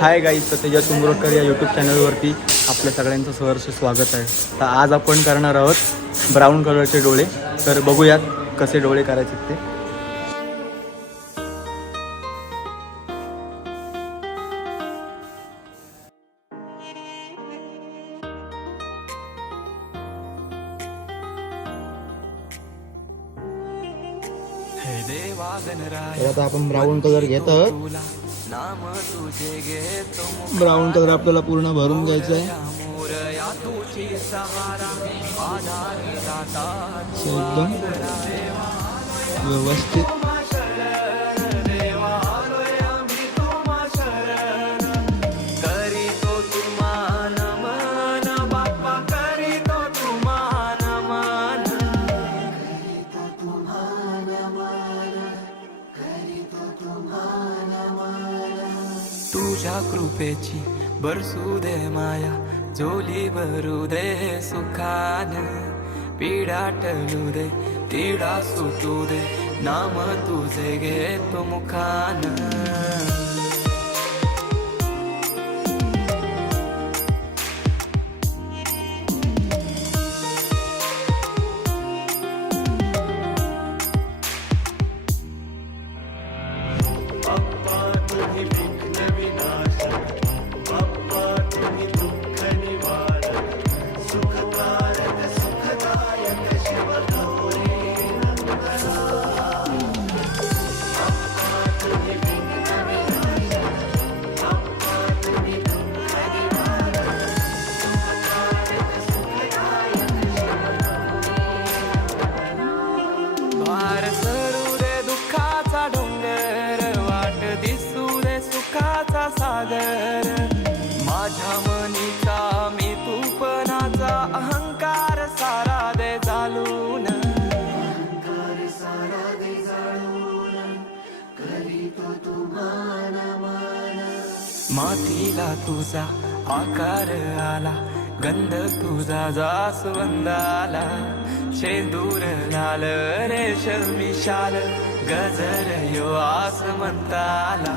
Hi guys तर तेजस उमरोटकर या YouTube चॅनलवरती आपल्या सगळ्यांचं सहर्ष स्वागत आहे. तर आज आपण करणार आहोत ब्राऊन कलरचे डोळे. तर बघूयात कसे डोळे करायचे ते. आता आपण ब्राऊन कलर घेत ब्राऊन कलर आपल्याला पूर्ण भरून घ्यायचा आहे. एकदम व्यवस्थित. तुझ्या कृपेची बरसू दे माया झोली भरू दे सुखान. पिढा टलू दे तिडा सुटू दे नाम तुझे घेतो मुखान. सागर. माझ्या मनीचा मी तूपणाचा अहंकार सारा दे चालून मातीला तुझा आकार आला गंध तुझा जास्वंदाला. शेंदूर लाल रेशमी शाल गजर यो आसमंताला.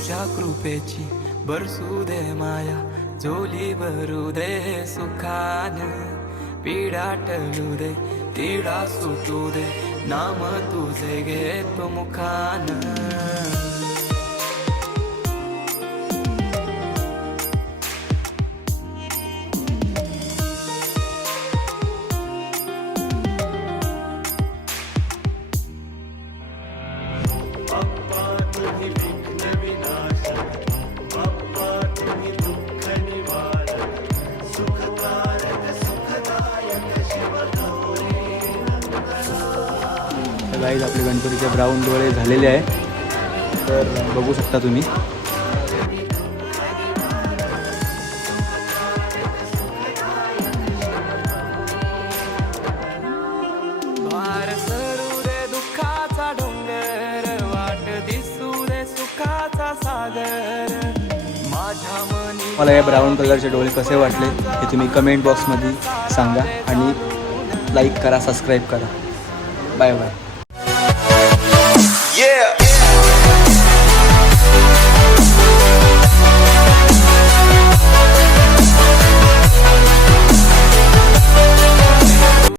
तुझ्या कृपेची बरसू दे माया. झोली भरू दे सुखान. पिढा टळू दे तिडा सुटू दे. नाम तुझे घेतो मुखान. गाईज आपले गणपतीचे ब्राऊन डोळे झालेले आहे. तर बघू शकता तुम्ही. मला या ब्राऊन कलरचे डोळे कसे वाटले हे तुम्ही कमेंट बॉक्समध्ये सांगा आणि लाईक करा सबस्क्राईब करा. Bye bye Yeah.